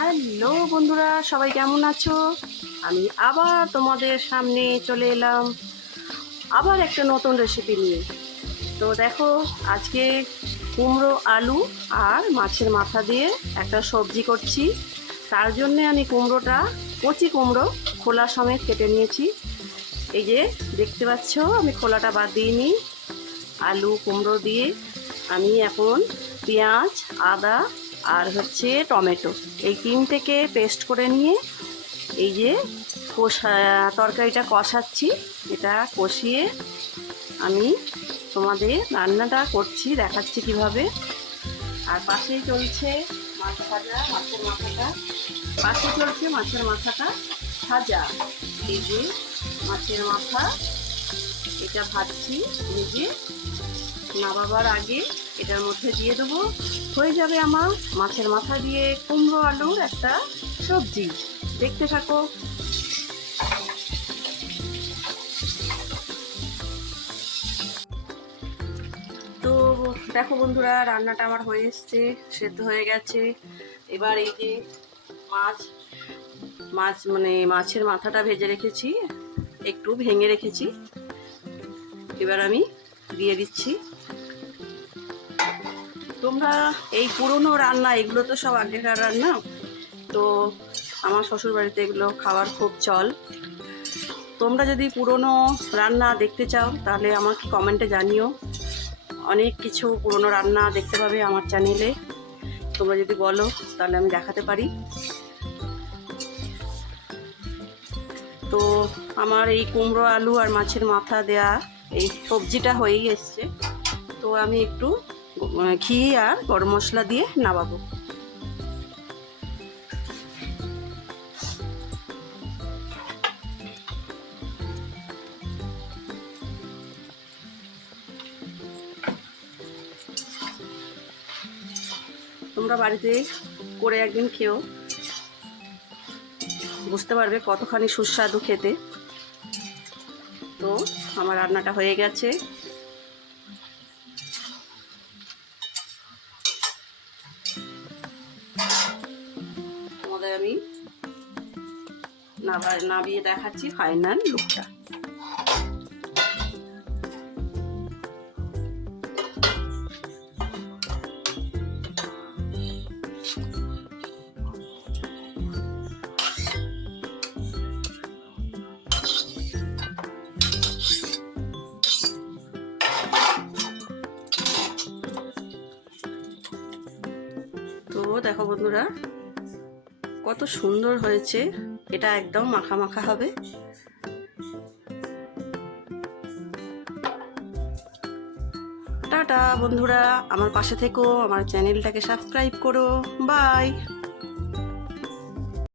Hello বন্ধুরা, সবাই কেমন আছো? আমি আবার তোমাদের সামনে চলে এলাম আবার একটা নতুন রেসিপি নিয়ে। তো দেখো, আজকে কুমড়ো আলু আর মাছের মাথা দিয়ে একটা সবজি করছি। তার জন্যে আমি কুমড়োটা, কচি কুমড়ো খোলা সমেত কেটে নিয়েছি। এই যে দেখতে পাচ্ছ, আমি খোলাটা বাদ দিইনি। আলু কুমড়ো দিয়ে আমি এখন পেঁয়াজ, আদা আর হচ্ছে টমেটো, এই তিনটেকে পেস্ট করে নিয়ে এই যে তরকারিটা কষাচ্ছি। এটা কষিয়ে আমি তোমাদের রান্নাটা করছি, দেখাচ্ছি কিভাবে। আর পাশেই চলছে মাছ ভাজা, মাছের মাথাটা পাশে চলছে মাছের মাথাটা ভাজা। এই যে মাছের মাথা, এটা ভাজছি ভেজে নামাবার আগে এটার মধ্যে দিয়ে দেবো। হয়ে যাবে আমার মাছের মাথা দিয়ে কুমড়ো আলুর একটা সবজি। দেখতে থাকো। তো দেখো বন্ধুরা, রান্নাটা আমার হয়ে এসছে, সেদ্ধ হয়ে গেছে। এবার এই যে মাছ মাছ মানে মাছের মাথাটা ভেজে রেখেছি, একটু ভেঙে রেখেছি। এবার আমি দিয়ে দিচ্ছি। তোমরা এই পুরনো রান্না, এগুলো তো সব আগেকার রান্না, তো আমার শ্বশুরবাড়িতে এগুলো খাওয়ার খুব চল। তোমরা যদি পুরনো রান্না দেখতে চাও তাহলে আমাকে কমেন্টে জানিও। অনেক কিছু পুরনো রান্না দেখতে পাবে আমার চ্যানেলে। তোমরা যদি বলো তাহলে আমি দেখাতে পারি। তো আমার এই কুমড়ো আলু আর মাছের মাথা দেয়া এই সবজিটা হয়েই এসছে। তো আমি একটু ঘি আর গরম মশলা দিয়ে নামাবো। তোমরা বাড়িতে করে একদিন খেও, বুঝতে পারবে কতখানি সুস্বাদু খেতে। তো আমার রান্নাটা হয়ে গেছে। তোমাদের আমি নামিয়ে দেখাচ্ছি ফাইনাল লুকটা। তো দেখো বন্ধুরা, কত সুন্দর হয়েছে। এটা একদম মাখা মাখা হবে। টাটা বন্ধুরা, আমার পাশে থেকো, আমার চ্যানেলটাকে সাবস্ক্রাইব করো। বাই।